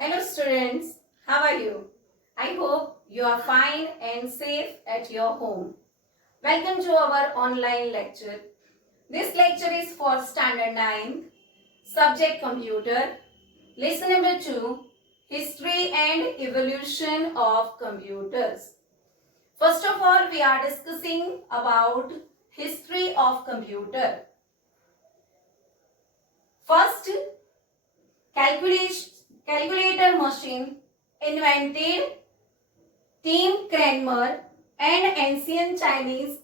Hello students, how are you? I hope you are fine and safe at your home. Welcome to our online lecture. This lecture is for Standard 9, Subject Computer, Lesson number 2, History and Evolution of Computers. First of all, we are discussing about history of computer. First, calculator machine invented Tim Cranmer and ancient Chinese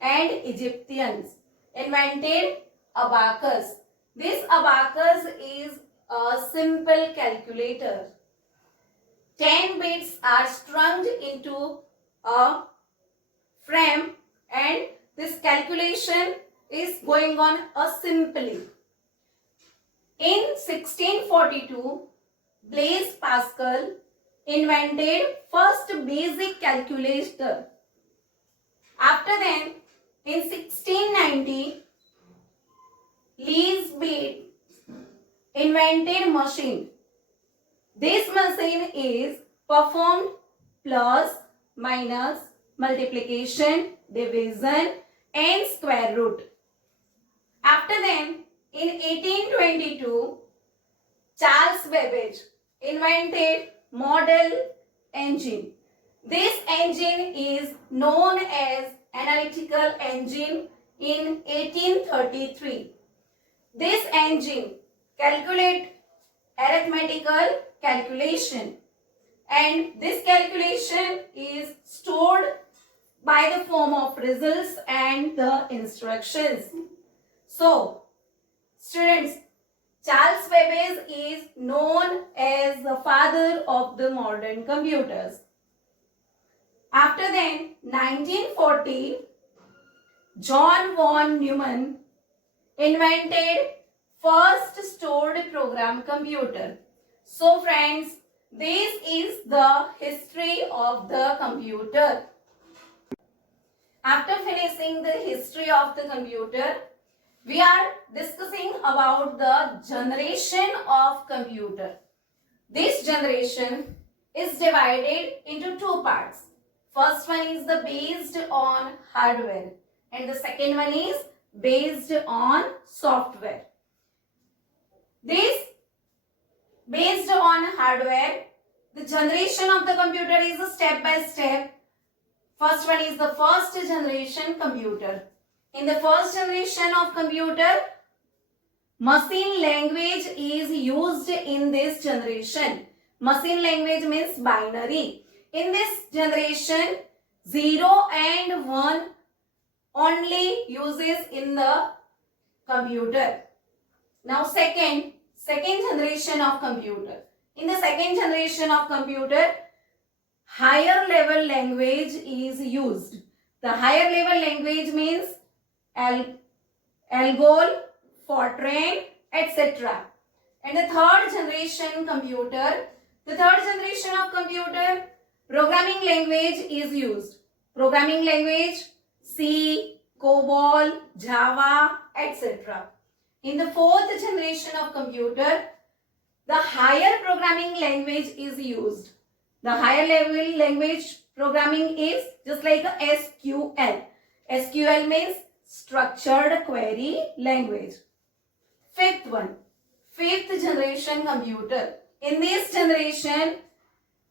and Egyptians invented abacus. This abacus is a simple calculator. 10 bits are strung into a frame and this calculation is going on simply. In 1642, Blaise Pascal invented first basic calculator. After then, in 1690, Louis Babbage invented machine. This machine is performed plus, minus, multiplication, division and square root. After then, in 1822, Charles Babbage invented model engine. This engine is known as analytical engine in 1833. This engine calculates arithmetical calculation and this calculation is stored by the form of results and the instructions. So, students, Charles Babbage is known as the father of the modern computers. After then, 1940, John von Neumann invented first stored program computer. So friends, this is the history of the computer. After finishing the history of the computer, we are discussing about the generation of computer. This generation is divided into two parts. First one is the based on hardware and the second one is based on software. This based on hardware, the generation of the computer is a step by step. First one is the first generation computer. In the first generation of computer, machine language is used in this generation. Machine language means binary. In this generation, 0 and 1 only uses in the computer. Now second generation of computer. In the second generation of computer, higher level language is used. The higher level language means Algol, Fortran, etc. And the third generation computer, programming language is used. Programming language C, COBOL, Java, etc. In the fourth generation of computer, the higher programming language is used. The higher level language programming is just like a SQL. SQL means structured query language. Fifth generation computer. In this generation,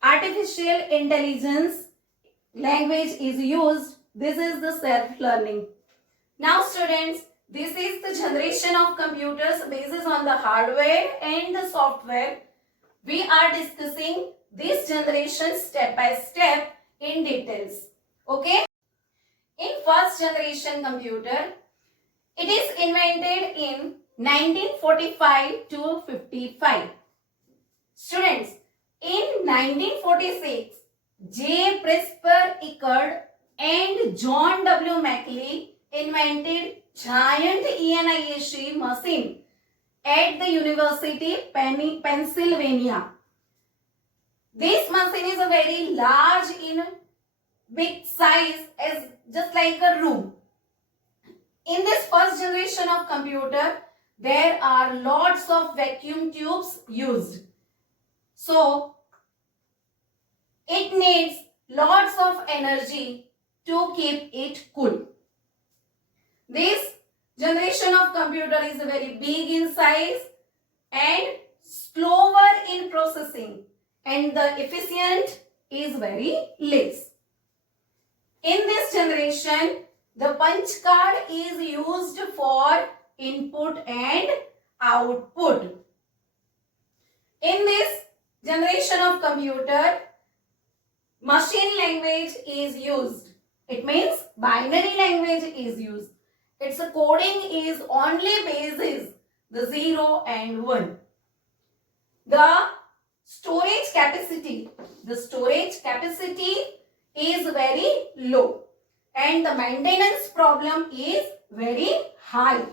artificial intelligence language is used. This is the self-learning. Now students, this is the generation of computers based on the hardware and the software. We are discussing this generation step by step in details. Okay? In first generation computer, it is invented in 1945 to 55. Students, in 1946, J. Presper Eckert and John W. Maclay invented giant ENIAC machine at the University Pennsylvania. This machine is a very large in big size as just like a room. In this first generation of computer, there are lots of vacuum tubes used. So it needs lots of energy to keep it cool. This generation of computer is very big in size and slower in processing, and the efficient is very less. In this generation, the punch card is used for input and output. In this generation of computer, machine language is used. It means binary language is used. Its coding is only basis the 0 and 1. The storage capacity is very low and the maintenance problem is very high.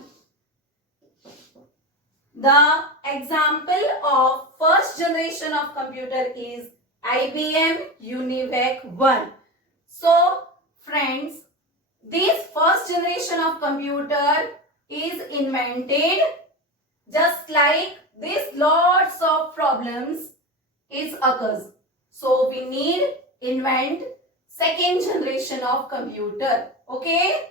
The example of first generation of computer is IBM UNIVAC 1. So friends, this first generation of computer is invented just like this, lots of problems is occurs. So we need invent second generation of computer. Okay.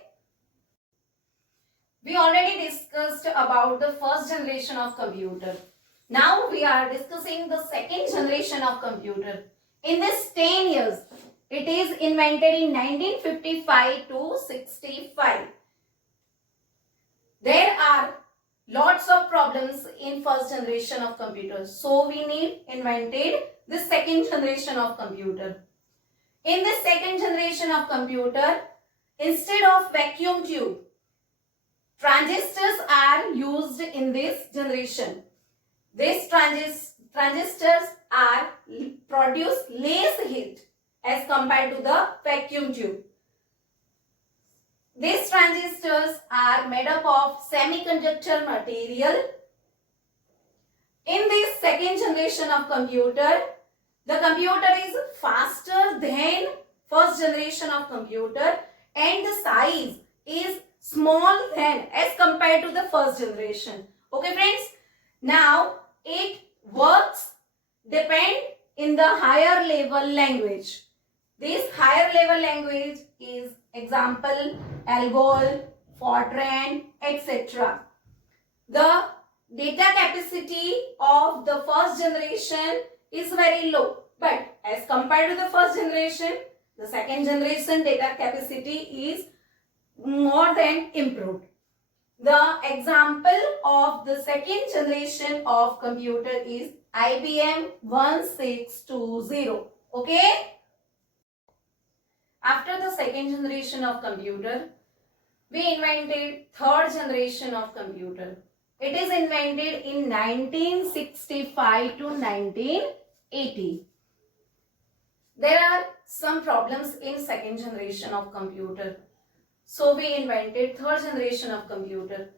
We already discussed about the first generation of computer. Now we are discussing the second generation of computer. In this 10 years, it is invented in 1955 to 65. There are lots of problems in first generation of computers. So we need invented the second generation of computer. In the second generation of computer, instead of vacuum tube, transistors are used in this generation. These transistors are produce less heat as compared to the vacuum tube. These transistors are made up of semiconductor material. In this second generation of computer, the computer is faster than first generation of computer and the size is small than as compared to the first generation. Okay friends, now it works depend in the higher level language. This higher level language is example ALGOL, Fortran, etc. The data capacity of the first generation is very low, but as compared to the first generation, the second generation data capacity is more than improved. The example of the second generation of computer is IBM 1620. Okay? After the second generation of computer, we invented third generation of computer. It is invented in 1965 to 1980. There are some problems in second generation of computer. So we invented third generation of computer.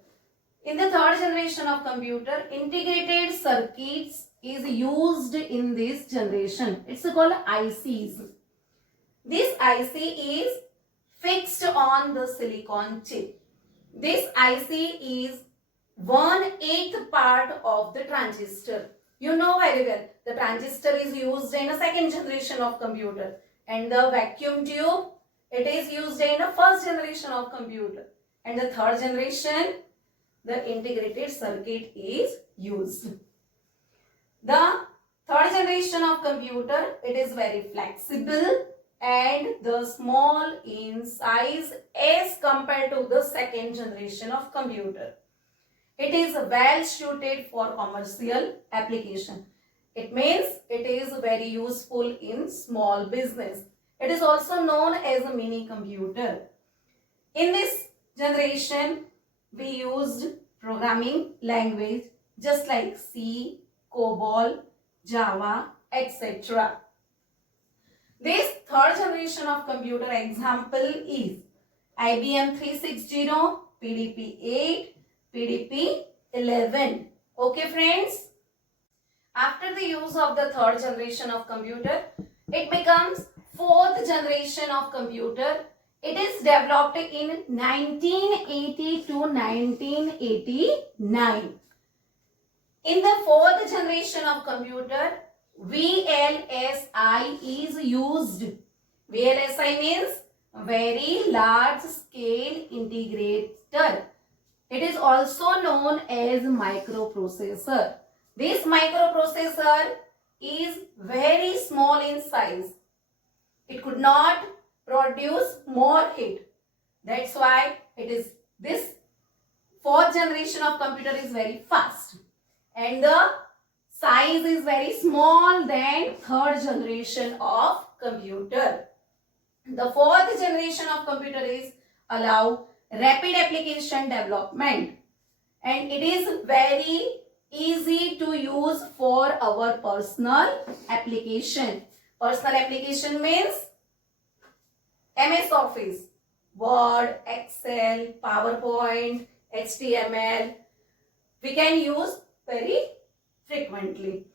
In the third generation of computer, integrated circuits is used in this generation. It's called ICs. This IC is fixed on the silicon chip. This IC is 1/8 part of the transistor. You know very well, the transistor is used in a second generation of computer and the vacuum tube, it is used in the first generation of computer, and the third generation, the integrated circuit is used. The third generation of computer, it is very flexible and the small in size as compared to the second generation of computer. It is well suited for commercial application. It means it is very useful in small business. It is also known as a mini computer. In this generation, we used programming language just like C, COBOL, Java, etc. This third generation of computer example is IBM 360, PDP-8, PDP-11. Okay friends? After the use of the third generation of computer, it becomes fourth generation of computer. It is developed in 1980 to 1989. In the fourth generation of computer, VLSI is used. VLSI means very large scale integrator. It is also known as microprocessor. This microprocessor is very small in size. It could not produce more heat. That's why it is this fourth generation of computer is very fast. And the size is very small than third generation of computer. The fourth generation of computer is allow rapid application development, and it is very easy to use for our personal application. Personal application means MS Office, Word, Excel, PowerPoint, HTML. We can use very frequently,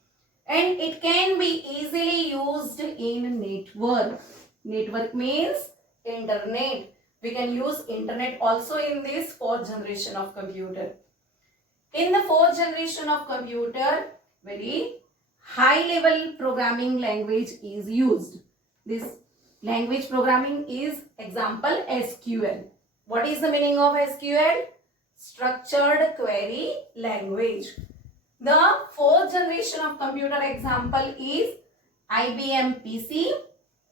and it can be easily used in network. Network means internet. We can use internet also in this fourth generation of computer. In the fourth generation of computer, very high level programming language is used. This language programming is example SQL. What is the meaning of SQL? Structured query language. The fourth generation of computer example is IBM PC,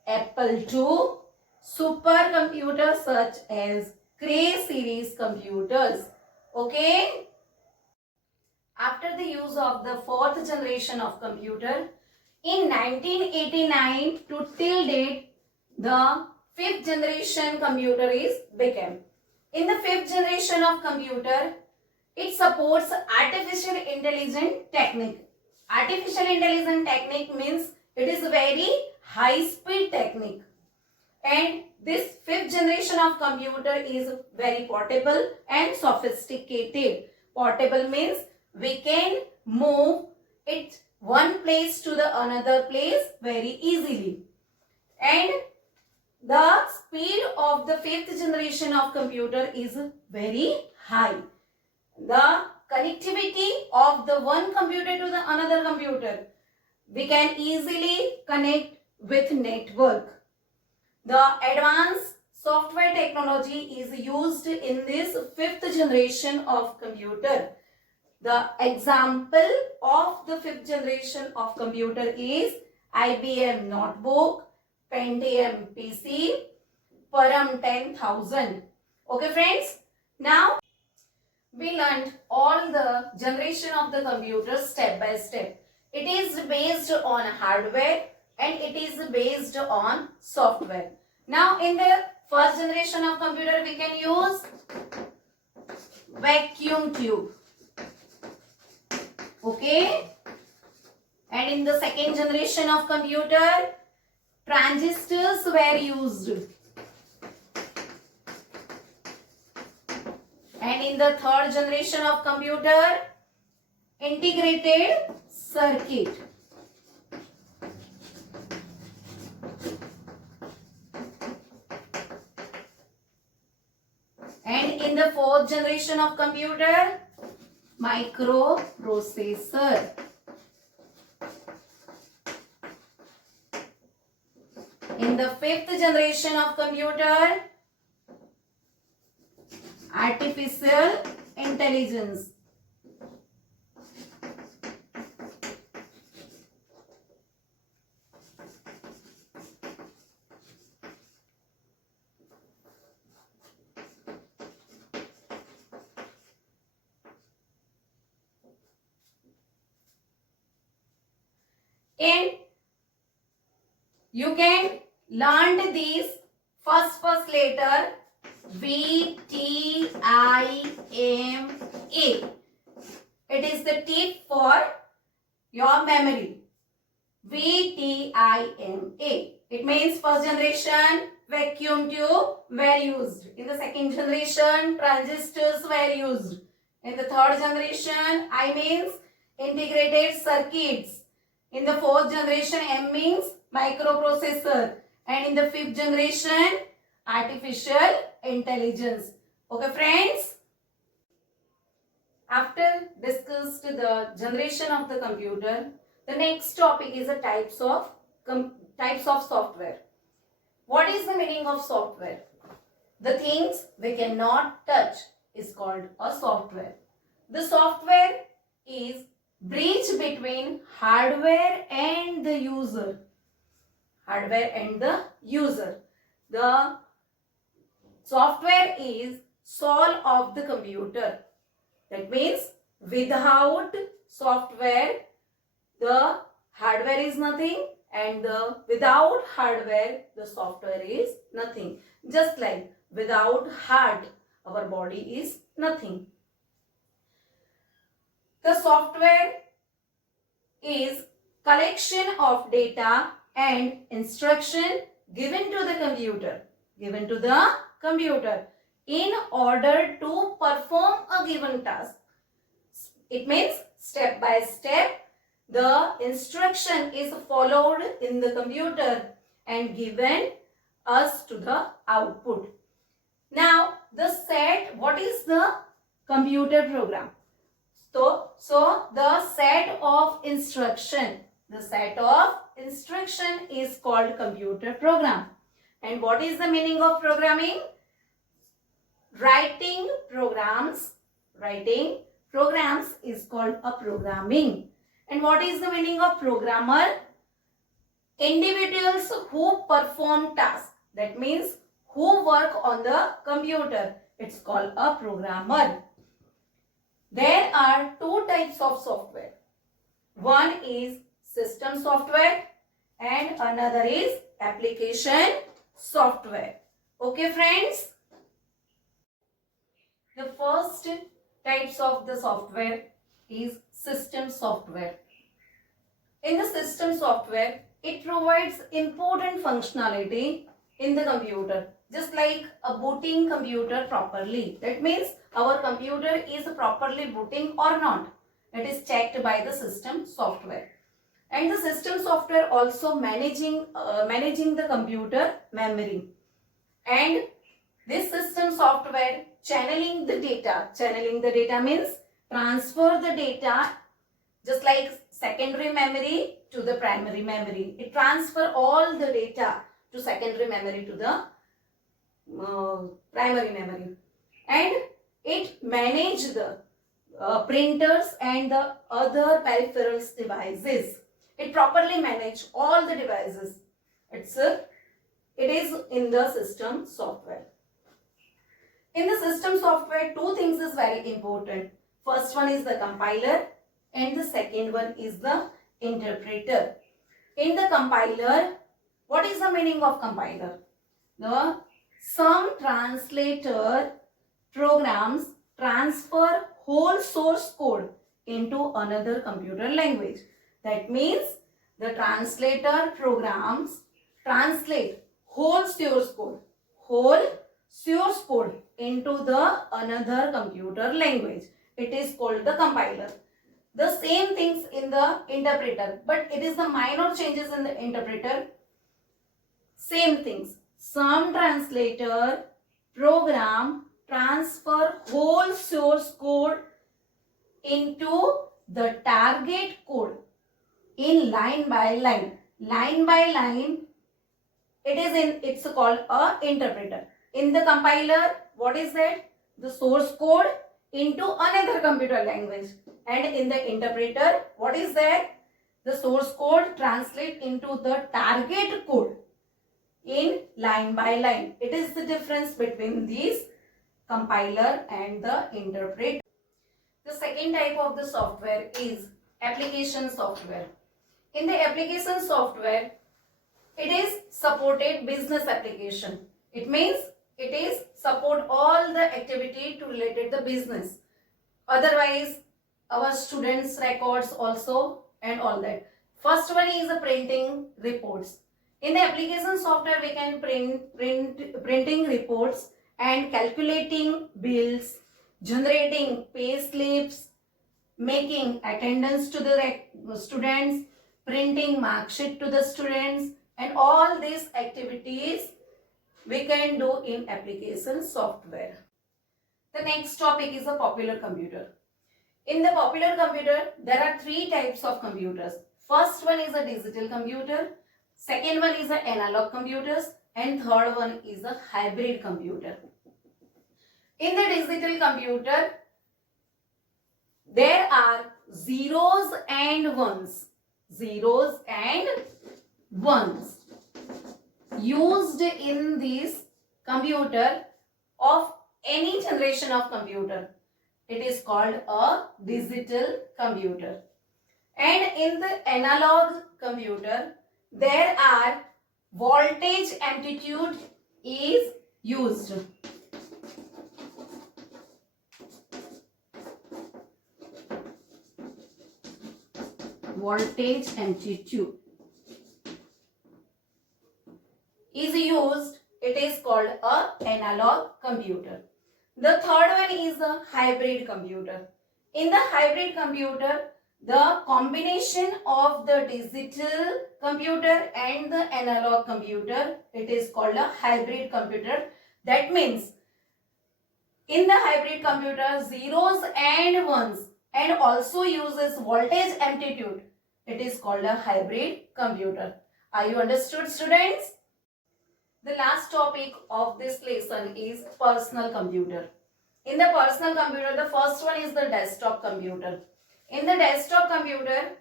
Apple II, supercomputers such as Cray series computers. Okay. After the use of the fourth generation of computer, in 1989 to till date, the fifth generation computer is became. In the fifth generation of computer, it supports artificial intelligence technique. Artificial intelligence technique means it is a very high speed technique. And this fifth generation of computer is very portable and sophisticated. Portable means we can move it one place to the another place very easily. And the speed of the fifth generation of computer is very high. The connectivity of the one computer to the another computer, we can easily connect with network. The advanced software technology is used in this fifth generation of computer. The example of the fifth generation of computer is IBM Notebook, Pentium PC, Param 10,000. Okay friends, now we learned all the generation of the computer step by step. It is based on hardware and it is based on software. Now in the first generation of computer we can use vacuum tube. Okay. And in the second generation of computer, transistors were used. And in the third generation of computer, integrated circuit. And in the fourth generation of computer, microprocessor. In the fifth generation of computer, artificial intelligence. And you can learn these first letter V, T, I, M, A. It is the tip for your memory. V, T, I, M, A. It means first generation vacuum tube were used. In the second generation transistors were used. In the third generation I means integrated circuits. In the fourth generation M means microprocessor. And in the fifth generation artificial intelligence. Okay friends, after discussed the generation of the computer, The next topic is the types of software. What is the meaning of software? The things we cannot touch is called a software. The software is bridge between hardware and the user. Hardware and the user. The software is soul of the computer. That means without software, the hardware is nothing, and without hardware, the software is nothing. Just like without heart, our body is nothing. The software is collection of data and instruction given to the computer in order to perform a given task. It means step by step the instruction is followed in the computer and given us to the output. Now what is the computer program? So the set of instruction is called computer program. And what is the meaning of programming? Writing programs is called a programming. And what is the meaning of programmer? Individuals who perform tasks. That means who work on the computer. It's called a programmer. There are two types of software. One is system software and another is application software. Okay, friends? The first types of the software is system software. In the system software, it provides important functionality in the computer, just like a booting computer properly. That means our computer is properly booting or not. It is checked by the system software. And the system software also managing the computer memory. And this system software channeling the data. Channeling the data means transfer the data, just like secondary memory to the primary memory. It transfer all the data to secondary memory to the primary memory. And it manage the printers and the other peripherals devices. It properly manage all the devices. It is in the system software. In the system software, two things is very important. First one is the compiler and the second one is the interpreter. In the compiler, what is the meaning of compiler? Some translator programs transfer whole source code into another computer language. That means the translator programs translate whole source code into the another computer language. It is called the compiler. The same things in the interpreter, but it is the minor changes in the interpreter. Same things. Some translator program transfer whole source code into the target code in line by line. Line by line, it's called a interpreter. In the compiler, what is that? The source code into another computer language. And in the interpreter, what is that? The source code translate into the target code in line by line. It is the difference between these compiler and the interpreter. The second type of the software is application software. In the application software, it is supported business application. It means it is support all the activity to related the business. Otherwise, our students records also and all that. First one is the printing reports. In the application software, we can printing reports and calculating bills, generating pay slips, making attendance to the students, printing mark sheet to the students, and all these activities we can do in application software. The next topic is a popular computer. In the popular computer, there are three types of computers. First one is a digital computer, second one is a analog computers, and third one is a hybrid computer. In the digital computer, there are zeros and ones used in this computer of any generation of computer. It is called a digital computer. And in the analog computer, there are voltage amplitude is used. Voltage amplitude is used. It is called a analog computer. The third one is a hybrid computer. In the hybrid computer, the combination of the digital computer and the analog computer, it is called a hybrid computer. That means in the hybrid computer, zeros and ones and also uses voltage amplitude. It is called a hybrid computer. Are you understood, students? The last topic of this lesson is personal computer. In the personal computer, the first one is the desktop computer. In the desktop computer,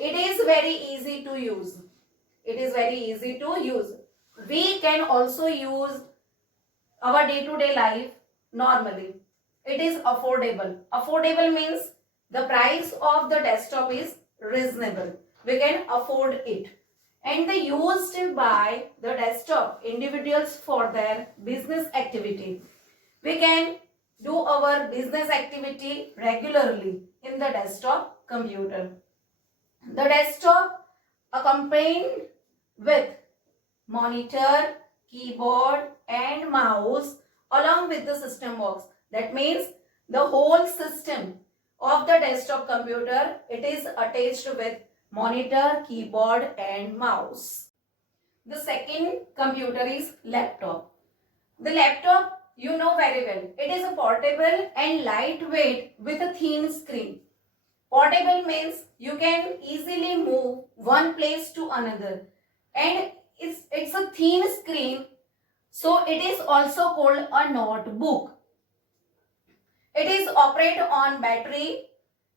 it is very easy to use. We can also use our day-to-day life normally. It is affordable. Affordable means the price of the desktop is reasonable. We can afford it. And they used by the desktop individuals for their business activity. We can do our business activity regularly in the desktop computer. The desktop accompanied with monitor, keyboard and mouse along with the system box. That means the whole system of the desktop computer, it is attached with monitor, keyboard and mouse. The second computer is laptop. The laptop, you know very well, it is a portable and lightweight with a thin screen. Portable means you can easily move one place to another, and it's a thin screen, so it is also called a notebook. It is operated on battery,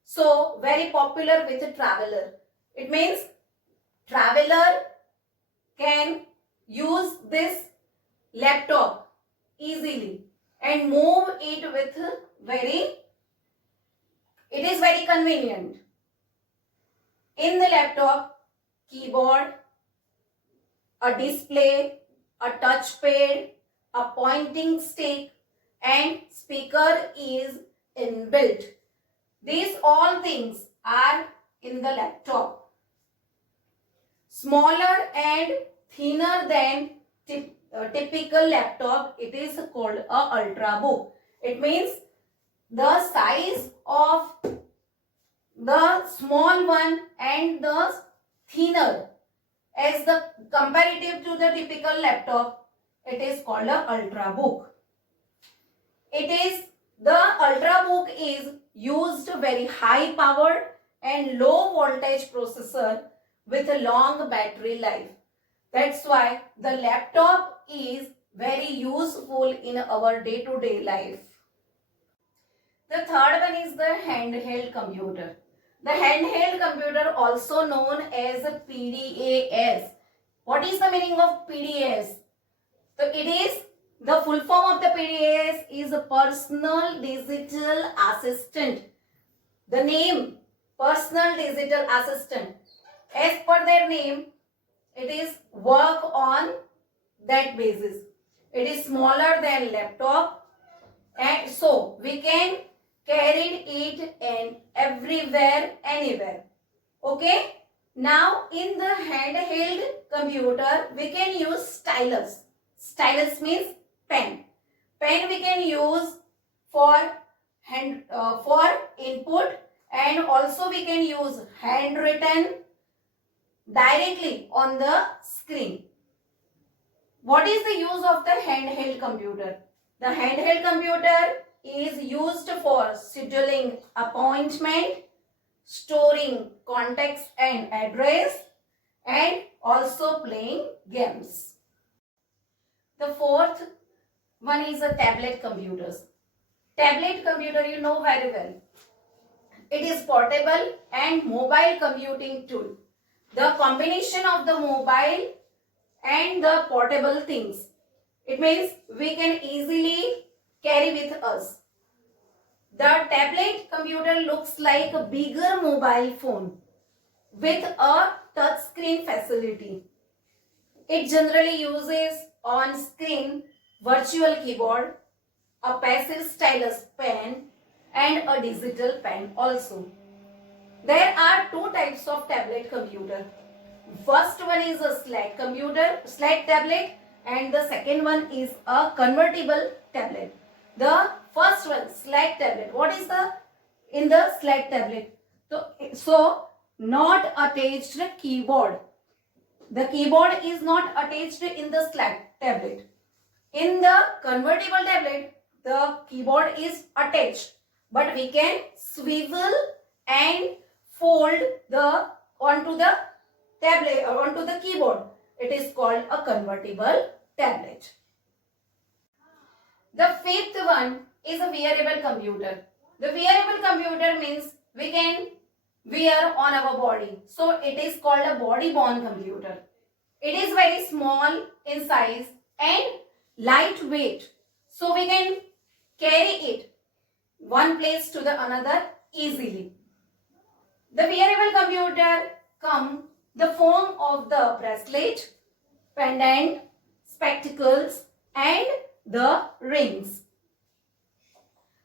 so very popular with a traveler. It means traveler can use this laptop easily and move it with it is very convenient. In the laptop, keyboard, a display, a touchpad, a pointing stick and speaker is inbuilt. These all things are in the laptop. Smaller and thinner than typical laptop, it is called a ultrabook. It means the size of the small one and the thinner as the comparative to the typical laptop, it is called a ultrabook. The ultrabook is used very high powered and low voltage processor with a long battery life. That's why the laptop is very useful in our day-to-day life. The third one is the handheld computer. The handheld computer, also known as a PDAS. What is the meaning of PDAS? So it is the full form of the PDAS is a personal digital assistant. The name personal digital assistant, as per their name, it is work on that basis. It is smaller than laptop, and so we can carry it in everywhere, anywhere. Okay. Now in the handheld computer, we can use stylus. Stylus means pen. Pen we can use for input, and also we can use handwritten directly on the screen. What is the use of the handheld computer? The handheld computer is used for scheduling appointment, storing contacts and address, and also playing games. The fourth one is a tablet computers. Tablet computer you know very well. It is portable and mobile computing tool. The combination of the mobile and the portable things. It means we can easily carry with us. The tablet computer looks like a bigger mobile phone with a touch screen facility. It generally uses on screen virtual keyboard, a passive stylus pen, and a digital pen also. There are two types of tablet computer. First one is a slate tablet, and the second one is a convertible tablet. The first one, slate tablet. What is the in the slate tablet? So not attached keyboard. The keyboard is not attached in the slate tablet. In the convertible tablet, the keyboard is attached, but we can swivel and fold the onto the tablet or onto the keyboard. It is called a convertible tablet. The fifth one is a wearable computer. The wearable computer means we can wear on our body. So it is called a body-worn computer. It is very small in size and lightweight. So we can carry it one place to the another easily. The wearable computer comes the form of the bracelet, pendant, spectacles, and the rings.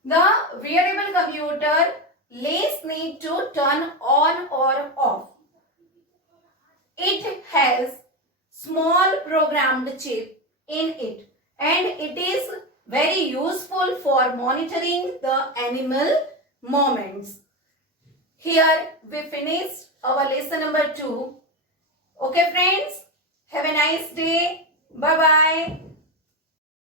The wearable computer less need to turn on or off. It has small programmed chip in it, and it is very useful for monitoring the animal movements. Here we finished our lesson number 2. Okay friends, have a nice day. Bye bye.